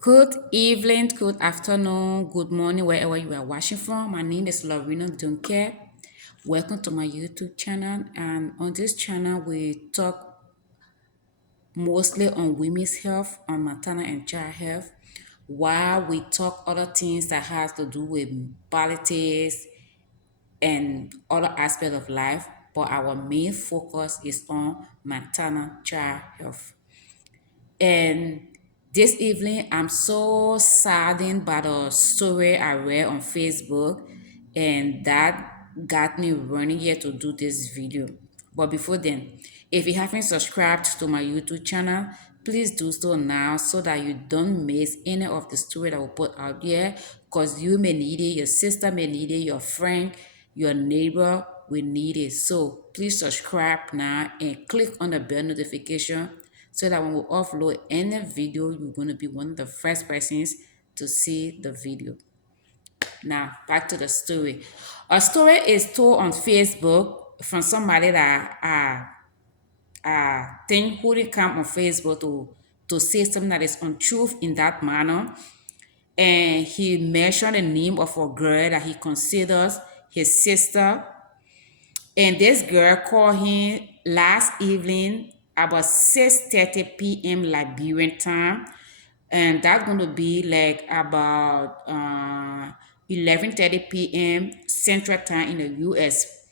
Good evening, good afternoon, good morning, wherever you are watching from. My name is Lorena Dunker. Welcome to my YouTube channel. And on this channel, we talk mostly on women's health, on maternal and child health, while we talk other things that has to do with politics and other aspects of life. But our main focus is on maternal child health. And this evening, I'm so saddened by the story I read on Facebook, and that got me running here to do this video. But before then, if you haven't subscribed to my YouTube channel, please do so now so that you don't miss any of the story that we put out there, because you may need it, your sister may need it, your friend, your neighbor will need it. So please subscribe now and click on the bell notification so that when we upload any video, you're going to be one of the first persons to see the video. Now, back to the story. A story is told on Facebook from somebody that I think who did come on Facebook to say something that is untruth in that manner. And he mentioned the name of a girl that he considers his sister. And this girl called him last evening about 6:30 p.m. Liberian time. And that's going to be like about 11:30 p.m. Central Time in the U.S.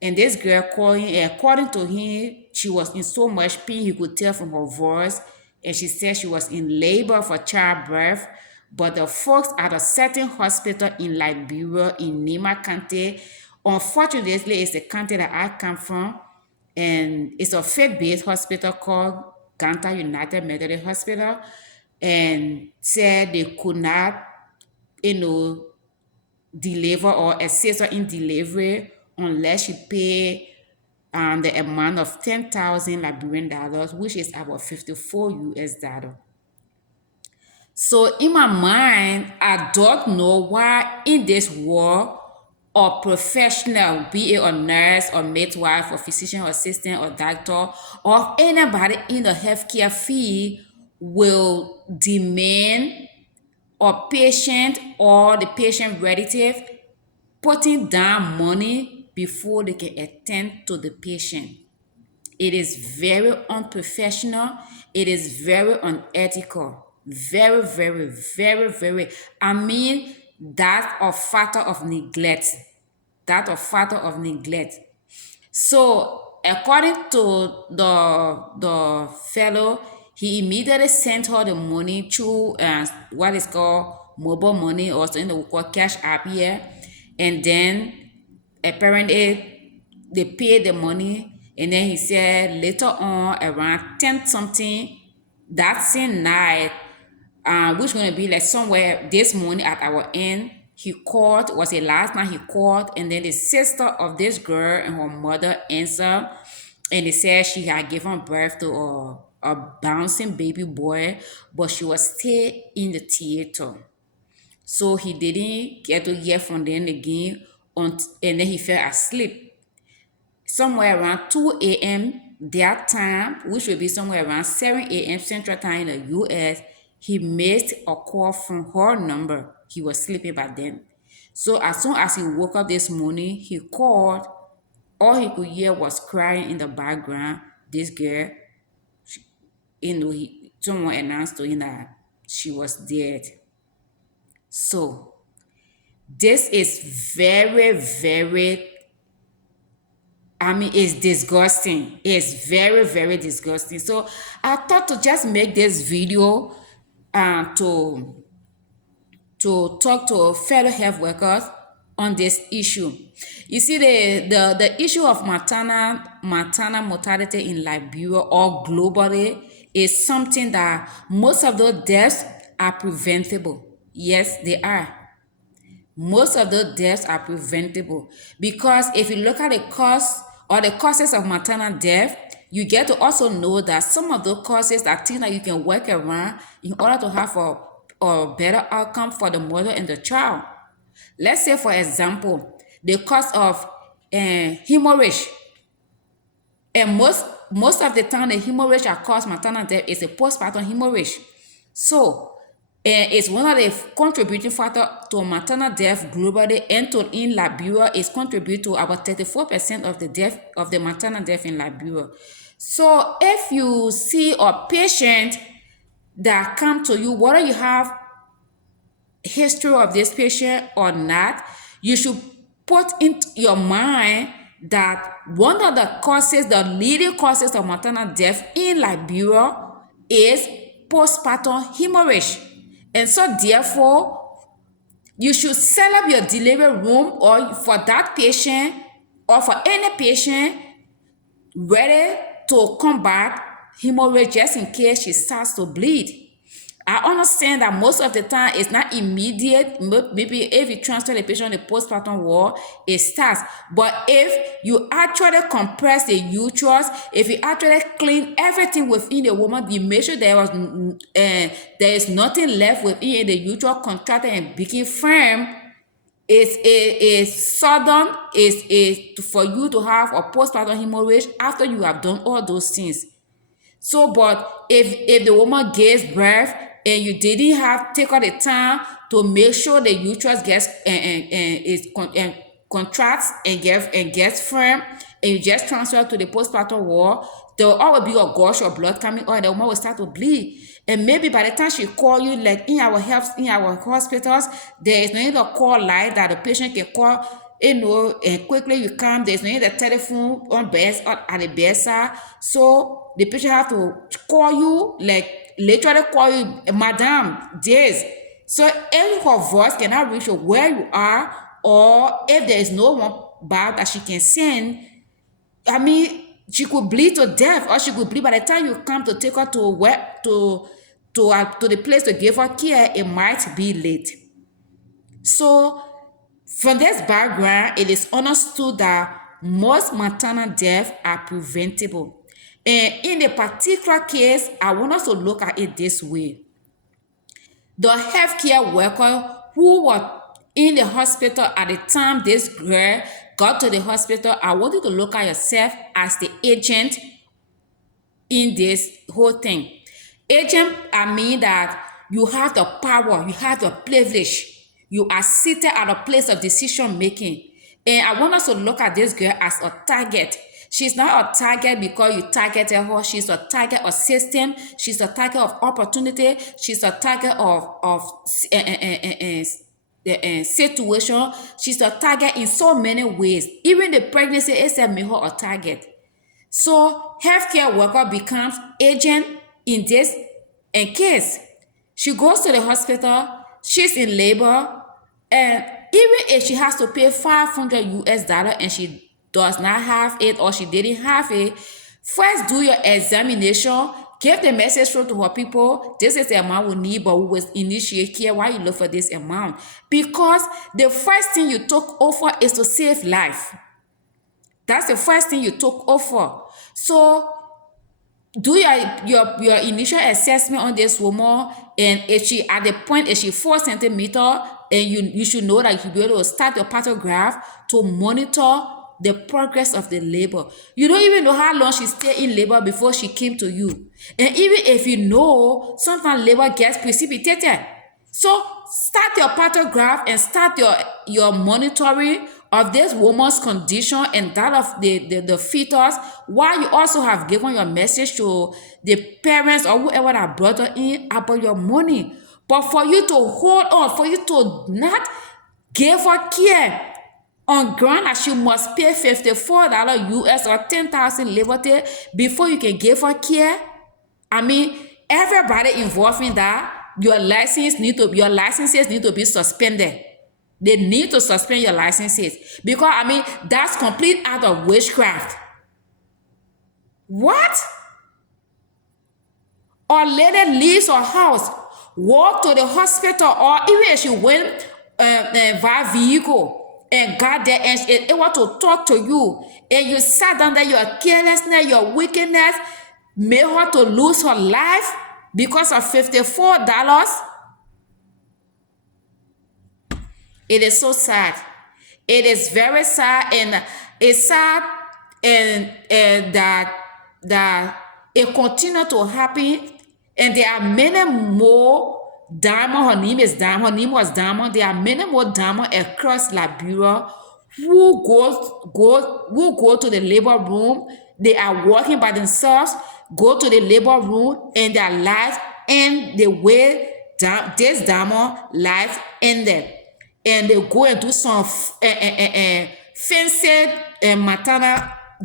And this girl called him, according to him, she was in so much pain, he could tell from her voice. And she said she was in labor for childbirth. But the folks at a certain hospital in Liberia, in Nima County, unfortunately, it's the county that I come from, and it's a faith-based hospital called Ganta United Methodist Hospital, and said they could not, deliver or assist her in delivery unless she pay the amount of 10,000 Liberian dollars, which is about 54 US dollars. So in my mind, I don't know why in this world a professional, be it a nurse or midwife or physician assistant or doctor or anybody in the healthcare field will demand a patient or the patient relative putting down money before they can attend to the patient. It is very unprofessional. It is very unethical. Very, very, very, very. I mean, that's a factor of neglect. That's a factor of neglect. So, according to the fellow, he immediately sent her the money through what is called mobile money, or something we call cash app here. And then apparently they paid the money, and then he said later on around 10 something that same night, which going to be like somewhere this morning at our end, he called. Was it last night he called? And then the sister of this girl and her mother answered, and they said she had given birth to a bouncing baby boy, but she was still in the theater. So he didn't get to hear from them again, and then he fell asleep. Somewhere around 2 a.m. their time, which will be somewhere around 7 a.m. Central Time in the U.S., he missed a call from her number. He was sleeping by then. So as soon as he woke up this morning, he called. All he could hear was crying in the background. This girl, someone announced to him that she was dead. So this is very, very, it's disgusting. It's very, very disgusting. So I thought to just make this video to talk to fellow health workers on this issue. You see, the issue of maternal mortality in Liberia or globally is something that most of those deaths are preventable. Yes, they are. Most of those deaths are preventable, because if you look at the cause or the causes of maternal death, you get to also know that some of those causes are things that you can work around in order to have a better outcome for the mother and the child. Let's say, for example, the cause of hemorrhage. And most of the time, the hemorrhage that causes maternal death is a postpartum hemorrhage. So And it's one of the contributing factors to maternal death globally, and to in Liberia is contribute to about 34% of the death of the maternal death in Liberia. So if you see a patient that come to you, whether you have history of this patient or not, you should put into your mind that one of the causes, the leading causes of maternal death in Liberia is postpartum hemorrhage. And so therefore, you should set up your delivery room or for that patient or for any patient ready to combat hemorrhage just in case she starts to bleed. I understand that most of the time it's not immediate. Maybe if you transfer the patient on the postpartum ward, it starts. But if you actually compress the uterus, if you actually clean everything within the woman, you make sure there is nothing left within the uterus contracted and become firm, is sudden, is for you to have a postpartum hemorrhage after you have done all those things. So, but if the woman gives birth and you didn't have take all the time to make sure the uterus gets and contracts and gets firm, and you just transfer to the postpartum ward, there will always be a gush of blood coming out, and the woman will start to bleed. And maybe by the time she call you, like in our hospitals, there is no need to call line that the patient can call, and quickly you come. There's no need the telephone on bed or at the bedside, so the patient have to call you, like literally call you, madam, this. So if her voice cannot reach you where you are, or if there is no one back that she can send, I mean, she could bleed to death, or she could bleed by the time you come to take her to where to the place to give her care. It might be late. So from this background, it is understood that most maternal deaths are preventable. And in a particular case, I want us to look at it this way. The healthcare worker who was in the hospital at the time this girl got to the hospital, I want you to look at yourself as the agent in this whole thing. Agent, I mean that you have the power, you have the privilege. You are seated at a place of decision making. And I want us to look at this girl as a target. She's not a target because you targeted her. She's a target of system. She's a target of opportunity. She's a target of situation. She's a target in so many ways. Even the pregnancy itself made her a target. So healthcare worker becomes agent in this case. She goes to the hospital, she's in labor, and even if she has to pay $500 and she does not have it, or she didn't have it, first do your examination, give the message through to her people. This is the amount we need, but we will initiate care while you look for this amount. Because the first thing you took over is to save life. That's the first thing you took over. So do your initial assessment on this woman, and if she at the point, if she 4 centimeter, and you should know that you'll be able to start your patograph to monitor the progress of the labor. You don't even know how long she stayed in labor before she came to you. And even if you know, sometimes labor gets precipitated. So start your patograph and start your monitoring of this woman's condition and that of the fetus, while you also have given your message to the parents or whoever that brought her in about your money. But for you to hold on, for you to not give her care on ground that she must pay $54 US or 10,000 liberty before you can give her care. I mean, everybody involved in that, your licenses need to be suspended. They need to suspend your licenses, because I mean, that's complete act of witchcraft. What? Or lady leaves her house, walk to the hospital, or even if she went via vehicle and got there and it want to talk to you, and you sat down there, your carelessness, your wickedness made her to lose her life because of $54. It is so sad. It is very sad, and it's sad, and that it continue to happen, and there are many more Diamond, her name is Diamond, her name was Diamond. There are many more Diamond across Liberia who go to the labor room. They are working by themselves, go to the labor room, and their life end the way this Diamond life ended. And they go and do some fancy maternal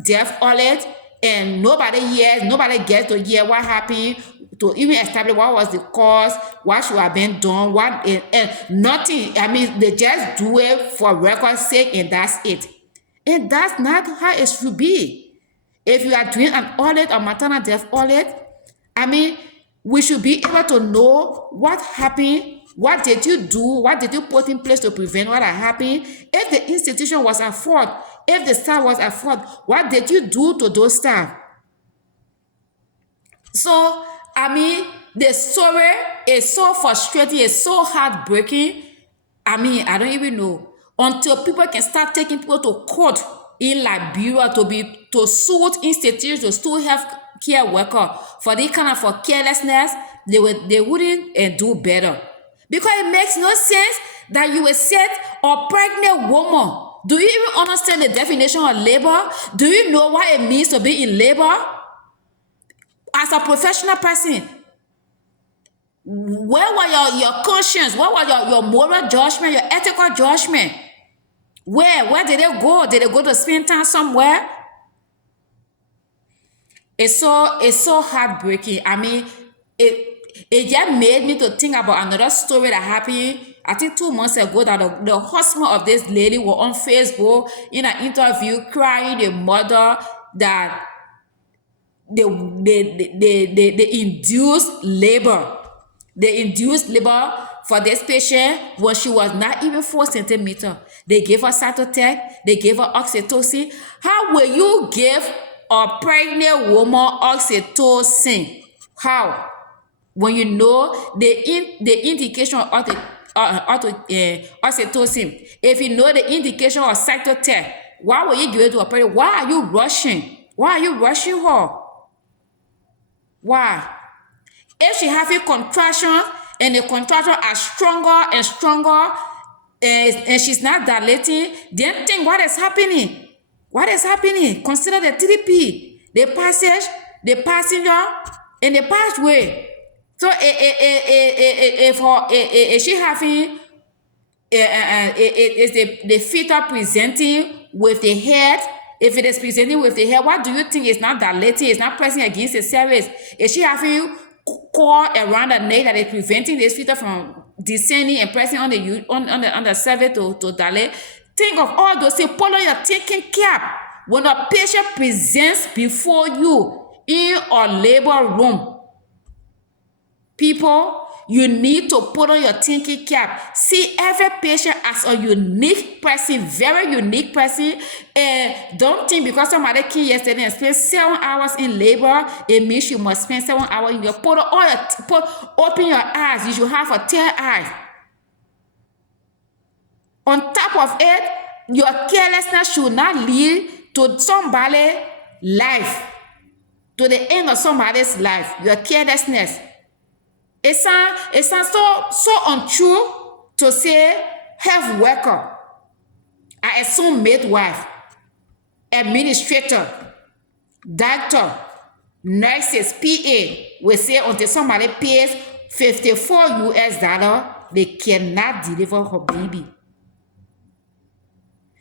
death audit, and nobody gets to hear what happened, to even establish what was the cause, what should have been done, and nothing. I mean, they just do it for record's sake, and that's it. And that's not how it should be. If you are doing an audit, a maternal death audit, I mean, we should be able to know what happened, what did you do, what did you put in place to prevent what happened. If the institution was at fault, if the staff was at fault, what did you do to those staff? So, I mean, the story is so frustrating, it's so heartbreaking. I mean, I don't even know. Until people can start taking people to court in Liberia to sue institutions, to sue health care worker for this kind of for carelessness, they wouldn't do better. Because it makes no sense that you will set a pregnant woman. Do you even understand the definition of labor? Do you know what it means to be in labor? As a professional person, where were your conscience? Where was your moral judgment, your ethical judgment? Where did they go? Did they go to spend time somewhere? It's so heartbreaking. I mean, it just made me to think about another story that happened, I think 2 months ago, that the husband of this lady was on Facebook in an interview crying the mother that they induced labor. They induced labor for this patient when she was not even 4 centimeters. They gave her cytotec, they gave her oxytocin. How will you give a pregnant woman oxytocin? How? When you know the indication of oxytocin, if you know the indication of cytotec, why will you give it to a pregnant? Why are you rushing? Why are you rushing her? Why? If she having contraction and the contraction are stronger and stronger, and she's not dilating, then think what is happening. What is happening? Consider the 3P, the passage, the passenger, and the pathway. So if she having is the fetal presenting with the head? If it is presenting with the head, what do you think is not dilating? It's not pressing against the cervix. Is she having cord around the neck that is preventing this fetal from descending and pressing on the cervix to dilate? Think of all those things. Put on your thinking cap when a patient presents before you in a labor room. People, you need to put on your thinking cap. See every patient as a unique person, very unique person. And don't think because somebody came yesterday and spent 7 hours in labor, it means you must spend 7 hours in your open your eyes. You should have a third eye. On top of it, your carelessness should not lead to somebody's life, to the end of somebody's life. Your carelessness. It sounds so untrue to say health worker. I assume midwife, administrator, doctor, nurses, PA will say until somebody pays $54, they cannot deliver her baby.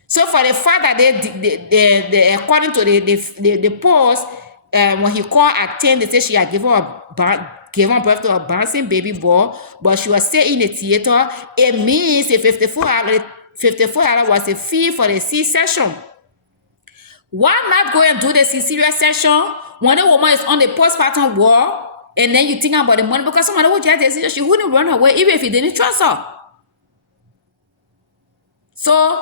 So for the fact that they according to the post, when he called at 10, they say she had given birth to a bouncing baby boy, but she was still in the theater. It means the $54 was the fee for the C-section. Why not go and do the cesarean section when the woman is on the postpartum ward, and then you think about the money? Because somebody would just say she wouldn't run away even if he didn't trust her. So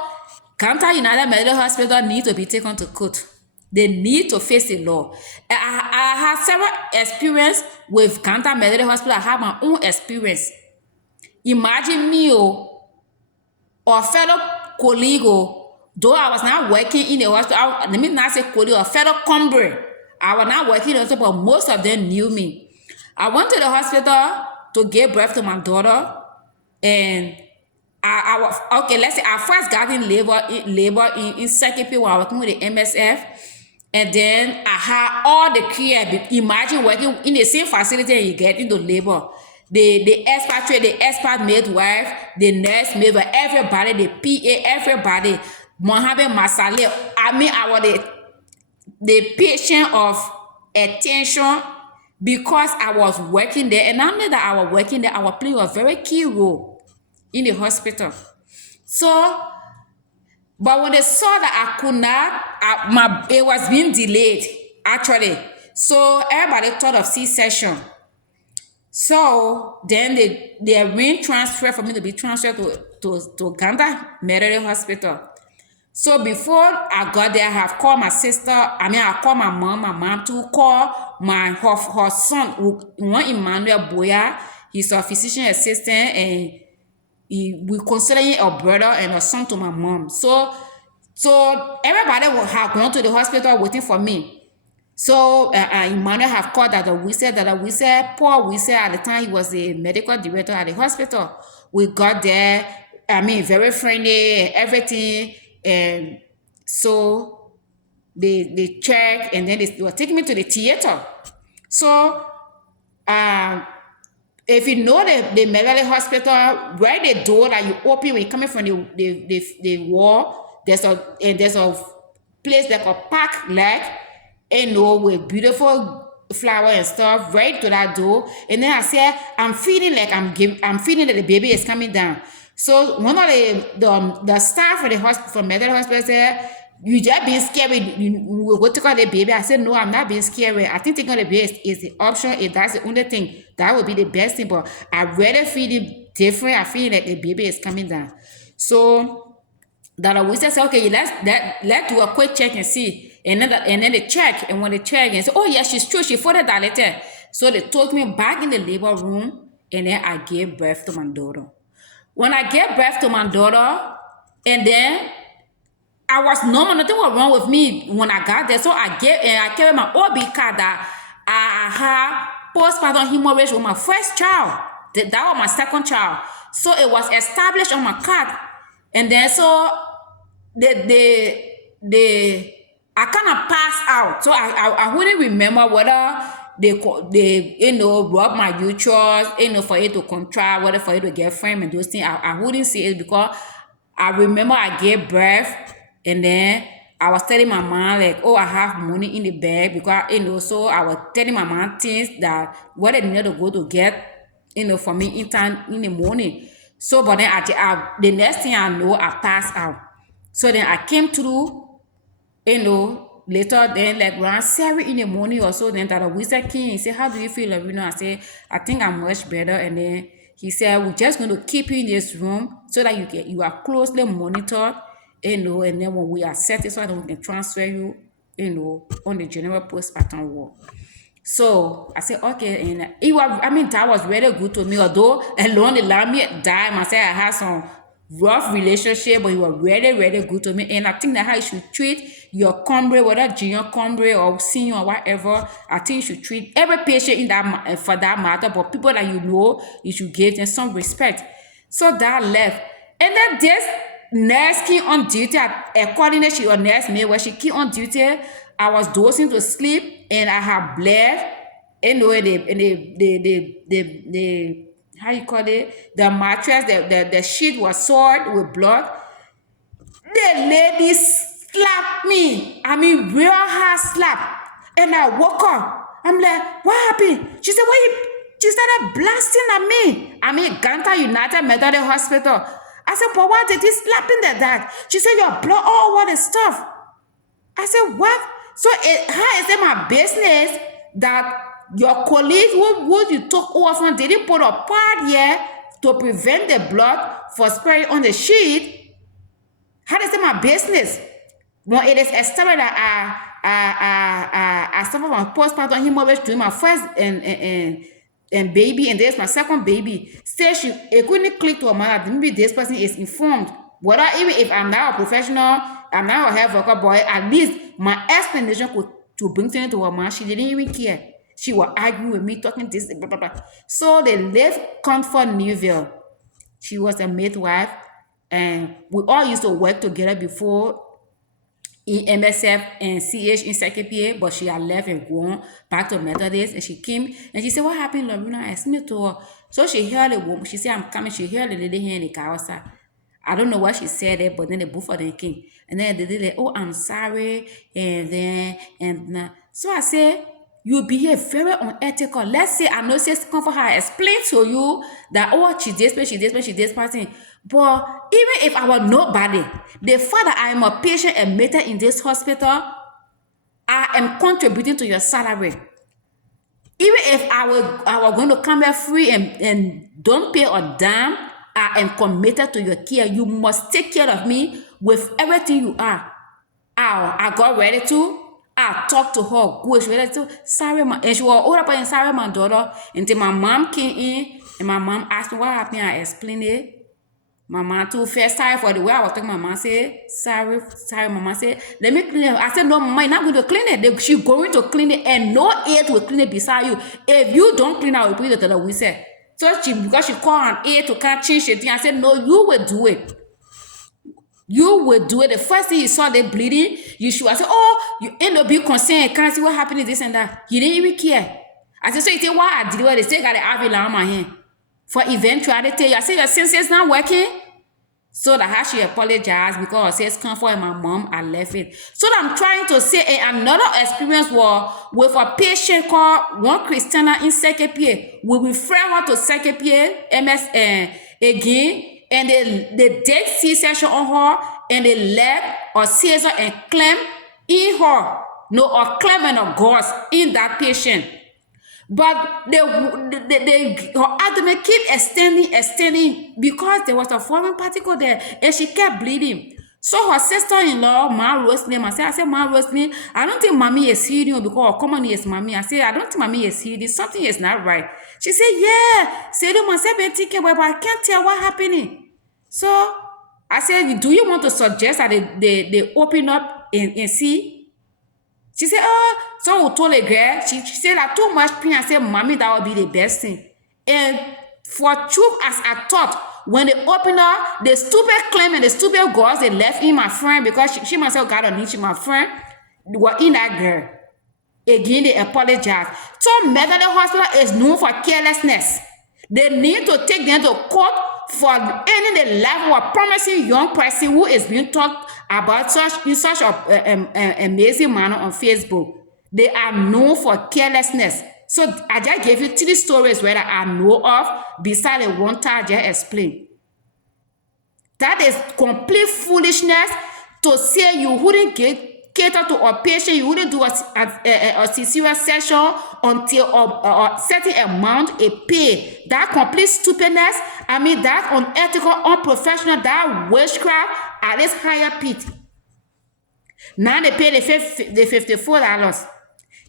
County United Medical Hospital need to be taken to court. They need to face the law. I have several experience with County Medical Hospital. I have my own experience. Imagine me or a fellow colleague, though I was not working in the hospital, let me not say colleague, a fellow comrade. I was not working in the hospital, but most of them knew me. I went to the hospital to give birth to my daughter. And I was okay. Let's say I first got in labor in second period when I was working with the MSF, and then I had all the care. Imagine working in the same facility and you get into labor. The expatriate, the expat midwife, the nurse midwife, everybody, the PA, everybody. Mohammed Masale. I mean, I was the patient of attention because I was working there, and not only that I was working there, I was playing a very key role in the hospital. So, but when they saw that I could not, it was being delayed actually. So everybody thought of C-section. So then they arranged transfer for me to be transferred to Uganda Maternal Hospital. So before I got there, I have called my sister. I called my mom to call her son, one Emmanuel Boya. He's a physician assistant, and we consider him a brother and a son to my mom. So everybody will have gone to the hospital waiting for me. So Emmanuel have called that we said Paul, we said at the time he was the medical director at the hospital. We got there, very friendly and everything. And so they checked, and then they were taking me to the theater. So if you know the Maryland hospital, right, the door that you open when you're coming from the wall, there's a place like a park, like, with beautiful flower and stuff right to that door. And then I said, I'm feeling that the baby is coming down. So one of the staff for the hospital, from Medical Hospital, said, you just being scary. We will take out the baby. I said, no, I'm not being scary. I think taking out the baby is the option. If that's the only thing, that would be the best thing. But I really feel it different. I feel like the baby is coming down. So that we said, okay, let's do a quick check and see. And then they check, and when they check and say, oh yeah, she's true, she further dilated. So they took me back in the labor room, and then I gave birth to my daughter. When I gave birth to my daughter, and then I was normal, nothing was wrong with me when I got there. So I carried my OB card that I had postpartum hemorrhage with my first child. That was my second child. So it was established on my card. And then so I kind of passed out. So I wouldn't remember whether they rub my uterus, for it to contract, whether for it to get firm and those things. I wouldn't see it because I remember I gave birth, and then I was telling my mom, like, oh, I have money in the bag, because, so I was telling my mom things that what they needed to go to get, for me in time in the morning. So, but then the next thing I know, I passed out. So then I came through, later then, like around 7 in the morning or so, then that wizard came and said, how do you feel, Lavina? I said, I think I'm much better. And then he said, we're just going to keep you in this room so that you are closely monitored, and then when we are satisfied, we can transfer you, on the general postpartum ward. So I said, okay, and that was really good to me, although along the line, me die, I said I had some rough relationship, but he was really, really good to me. And I think that how you should treat your comrade, whether junior comrade or senior or whatever, I think you should treat every patient in that for that matter, but people that you should give them some respect. So that left. And then this nurse came on duty, according to she was nurse maid, when she came on duty, I was dozing to sleep, and I had bled, the how you call it, the mattress, the sheet was soiled with blood. The lady slapped me. Real hard slap. And I woke up. I'm like, what happened? She said, she started blasting at me. Ganta United Methodist Hospital. I said, but why did he slapping like that? She said, your blood all over the stuff. I said, what? So how is it my business that your colleagues who you took over from didn't put a part here to prevent the blood from spraying on the sheet? How is it my business? When it is established that I suffer from postpartum hemorrhage during my first and baby, and there's my second baby. Still, it couldn't click to a man that maybe this person is informed. Whether even if I'm not a professional, I'm not a health worker, but at least my explanation could to bring things to her mom. She didn't even care. She will argue with me, talking this, blah, blah, blah. So they lived Comfort, Newville. She was a midwife, and we all used to work together before in MSF and CH in second PA, but she had left and gone back to Methodist, and she came and she said, "What happened, Lorena?" I asked me to her. So she heard the woman. She said, "I'm coming." She heard the lady here in the car outside. I don't know what she said there, but then the both of them came. And then the lady, "Oh, I'm sorry." And then, so I said, "You behave very unethical. Let's say I know, say, comfort her, explain to you that, oh, she this person. But even if I was nobody, the fact that I am a patient admitted in this hospital, I am contributing to your salary. Even if I was going to come here free and don't pay a dime, I am committed to your care. You must take care of me with everything you are." I got ready to. I talked to her. Good, she ready to. Sorry, and she was older, but sorry, my daughter. Until my mom came in, and my mom asked me what happened. I explained it. My mom too first time for the way I was talking. My mom said, sorry. My mom said, "Let me clean it." I said, "No, mama, you're not going to clean it. She's going to clean it, and no aide will clean it beside you. If you don't clean it, I will put it to the whistle." So because she called an aide to come change the thing, I said, "No, you will do it. You will do it." The first thing you saw they bleeding, you should. I said, "Oh, you ain't no big concern. Can't see what happened, this and that." You didn't even care. I said, "So you think why I did what they say? Got the Avila on my hand for eventuality." I said, "Your senses not working." So that how she apologized because I says comfort and my mom, I left it. So that I'm trying to say, and another experience was with a patient called one Christiana in second PA. We refer her to second PA, MS again, and they did C-section on her, and they left a scissor and clamp in her. No, a clamp and a gauze in that patient. But her abdomen keep extending because there was a foreign particle there, and she kept bleeding. So her sister-in-law, Ma Roslyn, I said, "Ma Roslyn, I don't think mommy is healing because her common is mommy." I said, "I don't think mommy is healing. Something is not right." She said, "Yeah." Say to myself, "Been thinking, but I can't tell what happening." So I said, "Do you want to suggest that they open up and see?" She said, "Oh," so we told the girl, she said that too much pain. I said, "Mommy, that would be the best thing." And for truth, as I thought, when they opened up, the stupid claim and the stupid girls they left in my friend, because she myself got a niche, my friend, were in that girl. Again, they apologize. So Methodist Hospital is known for carelessness. They need to take them to court for any the level of promising young person who is being talked about in such a amazing manner on Facebook. They are known for carelessness. So I just gave you 3 stories where I know of, beside the one time I just explained. That is complete foolishness to say you wouldn't cater to a patient, you wouldn't do a cesarean session until a certain amount is paid. That complete stupidness, I mean, that unethical, unprofessional, that witchcraft at its higher peak. Now they pay the $54.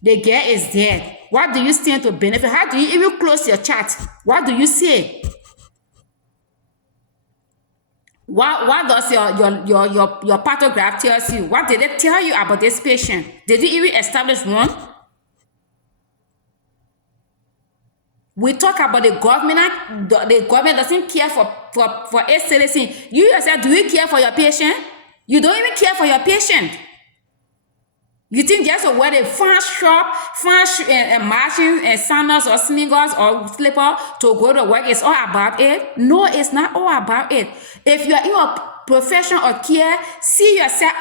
The girl is dead. What do you stand to benefit? How do you even close your chat? What do you say? What does your pathograph tells you? What did it tell you about this patient? Did you even establish one? We talk about the government. The government doesn't care for its citizen. You yourself, do you care for your patient? You don't even care for your patient. You think just to wear the fancy marching and sandals or sneakers or slipper to go to work is all about it? No, it's not all about it. If you are in a profession or care, see yourself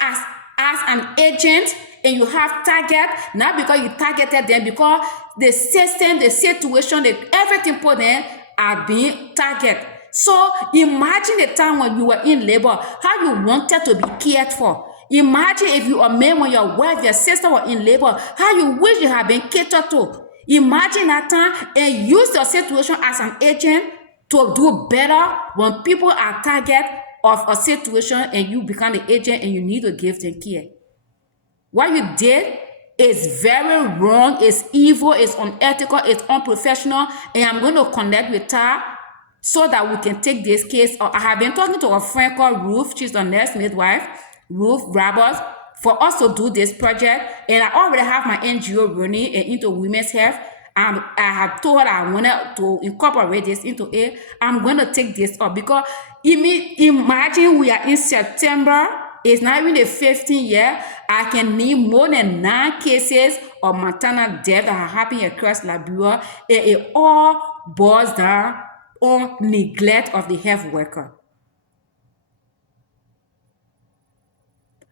as an agent, and you have target, not because you targeted them, because the system, the situation, everything for them are being targeted. So imagine the time when you were in labor, how you wanted to be cared for. Imagine if you are man, when your wife, your sister were in labor, how you wish you had been catered to. Imagine that time, and use your situation as an agent to do better when people are target of a situation and you become the agent and you need to give them care. What you did is very wrong, it's evil, it's unethical, it's unprofessional, and I'm going to connect with her so that we can take this case. I have been talking to a friend called Ruth. She's a nurse midwife, Ruth Roberts, for us to do this project. And I already have my NGO running into women's health. I have told her I wanted to incorporate this into it. I'm going to take this up because imagine we are in September. It's not even the 15th year. I can name more than 9 cases of maternal death that have happened across Liberia. It all boils down on neglect of the health worker.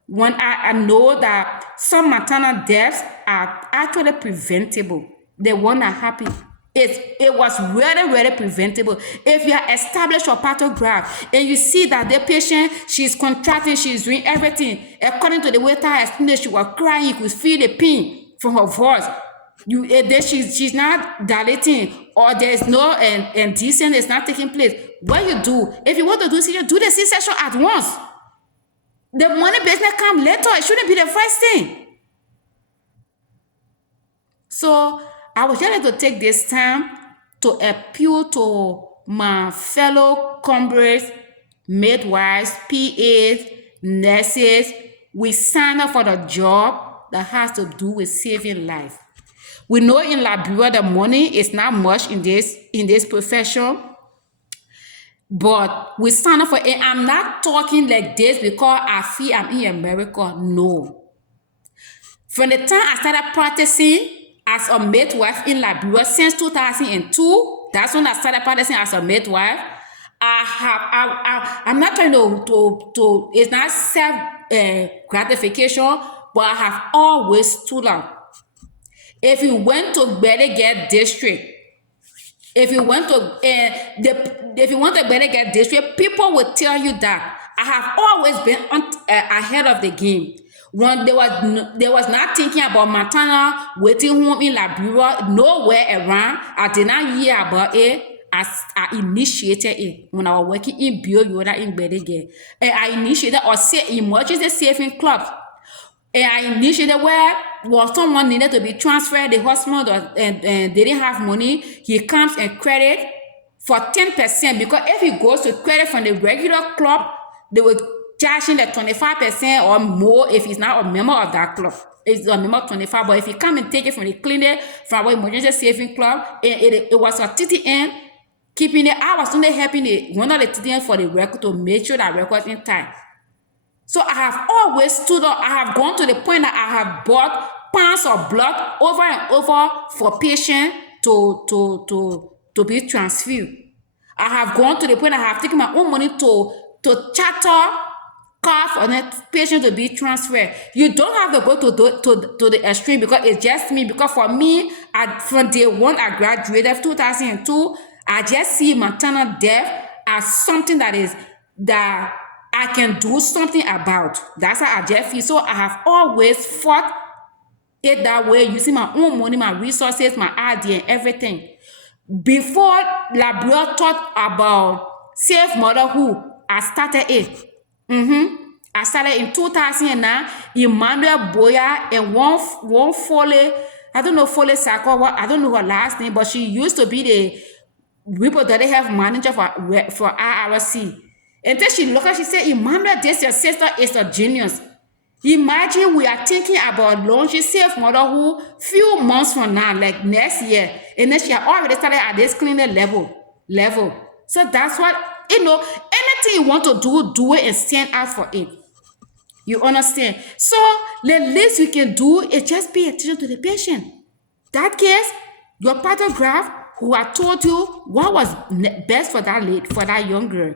When I know that some maternal deaths are actually preventable, the one that happened, it was really, really preventable. If you are established your pathograph and you see that the patient, she's contracting, she's doing everything, according to the way I explained, she was crying, you could feel the pain from her voice. Then she's not dilating, or there's no indecent is not taking place. What you do, if you want to do C-section, do the C-section at once. The money business come later. It shouldn't be the first thing. So I was trying to take this time to appeal to my fellow comrades, midwives, PAs, nurses. We sign up for the job that has to do with saving life. We know in Liberia the money is not much in this profession. But we sign up for it. I'm not talking like this because I feel I'm in America. No. From the time I started practicing as a midwife in Liberia since 2002, that's when I started practicing as a midwife. I'm not trying to it's not self gratification, but I have always stood up. If you went to Liberia district, if you want to get district, people will tell you that I have always been ahead of the game. When they was not thinking about maternal waiting home in Liberia, nowhere around. I did not hear about it as I initiated it when I was working in Bio Yoda in Bedege. And I initiated or say emergency saving clubs. And I initiated where someone needed to be transferred, the hospital and they didn't have money. He comes and credit for 10% because if he goes to credit from the regular club, they will charge him the 25% or more if he's not a member of that club. It's a member of 25, but if he come and take it from the clinic, from our emergency saving club, it was a TTN keeping it. I was only helping one of the TTN for the record to make sure that records in time. So I have always stood up. I have gone to the point that I have bought pounds of blood over and over for patients to be transfused. I have gone to the point that I have taken my own money to charter car for the patient to be transferred. You don't have to go to the extreme because it's just me. Because for me, from day one I graduated 2002, I just see maternal death as something that I can do something about. That's how I just feel. So I have always fought it that way, using my own money, my resources, my idea, and everything. Before Liberia thought about safe motherhood, I started it. I started in 2009. Emmanuel Boya and one Foley, I don't know Foley Sako, I don't know her last name, but she used to be the reproductive health manager for IRC. And then she looked at, she said, Emmanuel, this your sister is a genius. Imagine we are thinking about launching safe motherhood few months from now, like next year. And then she had already started at this clinic level. So that's what, anything you want to do it and stand out for it. You understand? So the least you can do is just pay attention to the patient. That case, your pathograph, who I told you what was best for that young girl.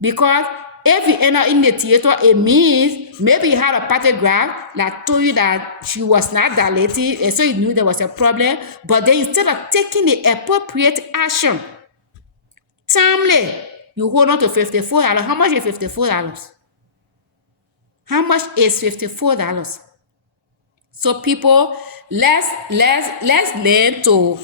Because if you end up in the theater, it means maybe you had a pathograph that told you that she was not dilated, and so you knew there was a problem. But then instead of taking the appropriate action, timely, you hold on to $54. How much is $54? How much is $54? So people, let's learn to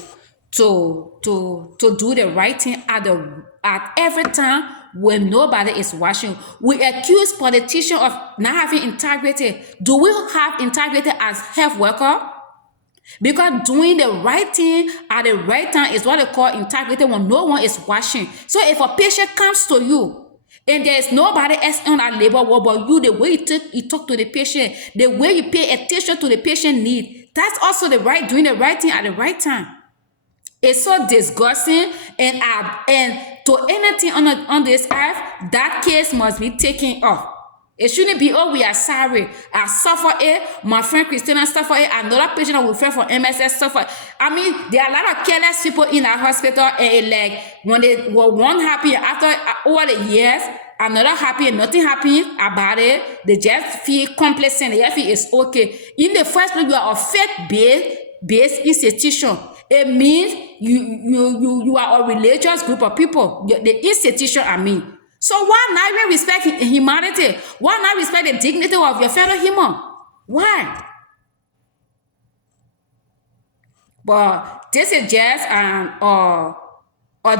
do the right thing at every time when nobody is watching. We accuse politicians of not having integrity. Do we have integrity as health workers? Because doing the right thing at the right time is what they call integrity when no one is watching. So if a patient comes to you and there is nobody else on that labor ward but you, the way you talk to the patient, the way you pay attention to the patient need, That's also the right, doing the right thing at the right time. It's so disgusting, and to anything on this earth, that case must be taken off. It shouldn't be, oh, we are sorry. I suffer it. My friend Christina suffer it. Another patient who refer for MSS suffer. I mean, there are a lot of careless people in our hospital, and like when they were one happy after over the years, another happy and nothing happened about it. They just feel complacent. They just feel it's okay. In the first place, you are a faith-based institution. It means you are a religious group of people. The institution, I mean. So why not even respect humanity? Why not respect the dignity of your fellow human? Why? But this is just a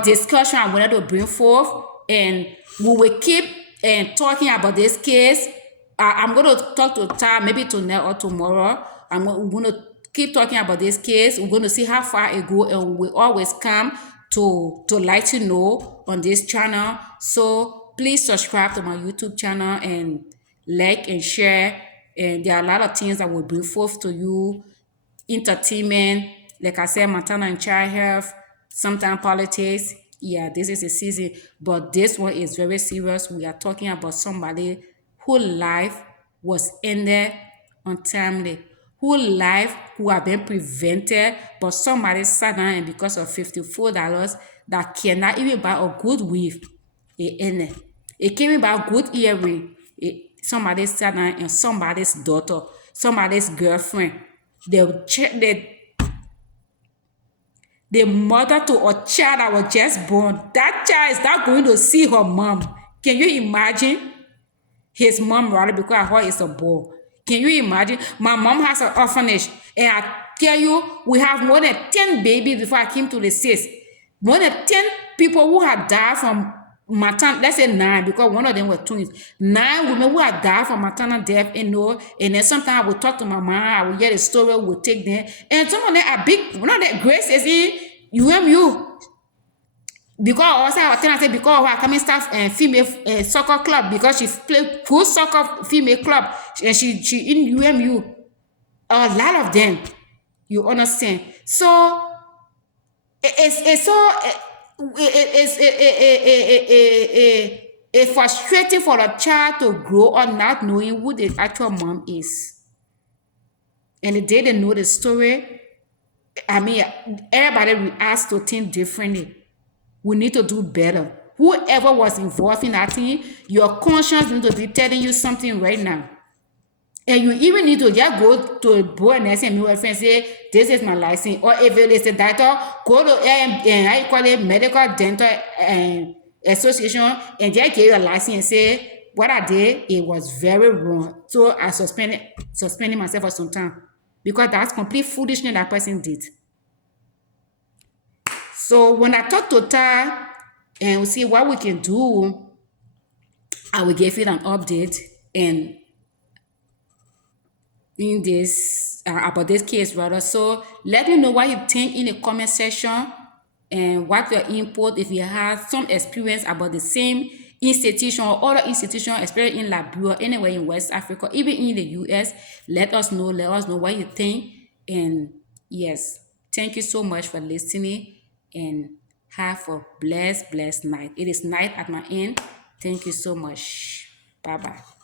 discussion I wanted to bring forth, and we will keep talking about this case. I'm going to talk to Ty maybe tonight or tomorrow. We're going to keep talking about this case. We're going to see how far it goes, and we always come to let you know on this channel. So please subscribe to my YouTube channel and like and share. And there are a lot of things that will bring forth to you: entertainment, like I said, maternal and child health, sometimes politics. Yeah, this is a season, but this one is very serious. We are talking about somebody whose life was ended untimely, whose life could have been prevented, but somebody sat down and because of $54 that cannot even buy a good weave, it ended. It can't even buy a good earring. Somebody sat down and somebody's daughter, somebody's girlfriend, the mother to a child that was just born, that child is not going to see her mom. Can you imagine? His mom, rather, because I heard it's a boy. Can you imagine? My mom has an orphanage, and I tell you, we have more than 10 babies before I came to the States. More than 10 people who have died from maternal, let's say 9, because one of them were twins. 9 women who have died from maternal death, and then sometimes I will talk to my mom, I will hear the story, we'll take them. And some of them are big, one of the Grace is in UMU. Because also I was telling her, because I coming staff and female soccer club, because she played full soccer female club, and she in UMU. A lot of them, you understand. So it's so it's frustrating for a child to grow up not knowing who the actual mom is. And the day they know the story, I mean, everybody reacts to things differently. We need to do better. Whoever was involved in that thing, your conscience needs to be telling you something right now. And you even need to just go to a board and say, my friend, say, this is my license. Or if it is a doctor, go to how you call it, medical dental association, and just get your license and say, what I did, it was very wrong. So I suspended myself for some time. Because that's complete foolishness that person did. So when I talk to Ty and we see what we can do, I will give you an update and in this about this case, rather. So let me know what you think in the comment section and what your input. If you have some experience about the same institution or other institution, especially in Liberia, anywhere in West Africa, even in the US, let us know. Let us know what you think. And yes, thank you so much for listening, and have a blessed night. It is night at my end. Thank you so much. Bye bye.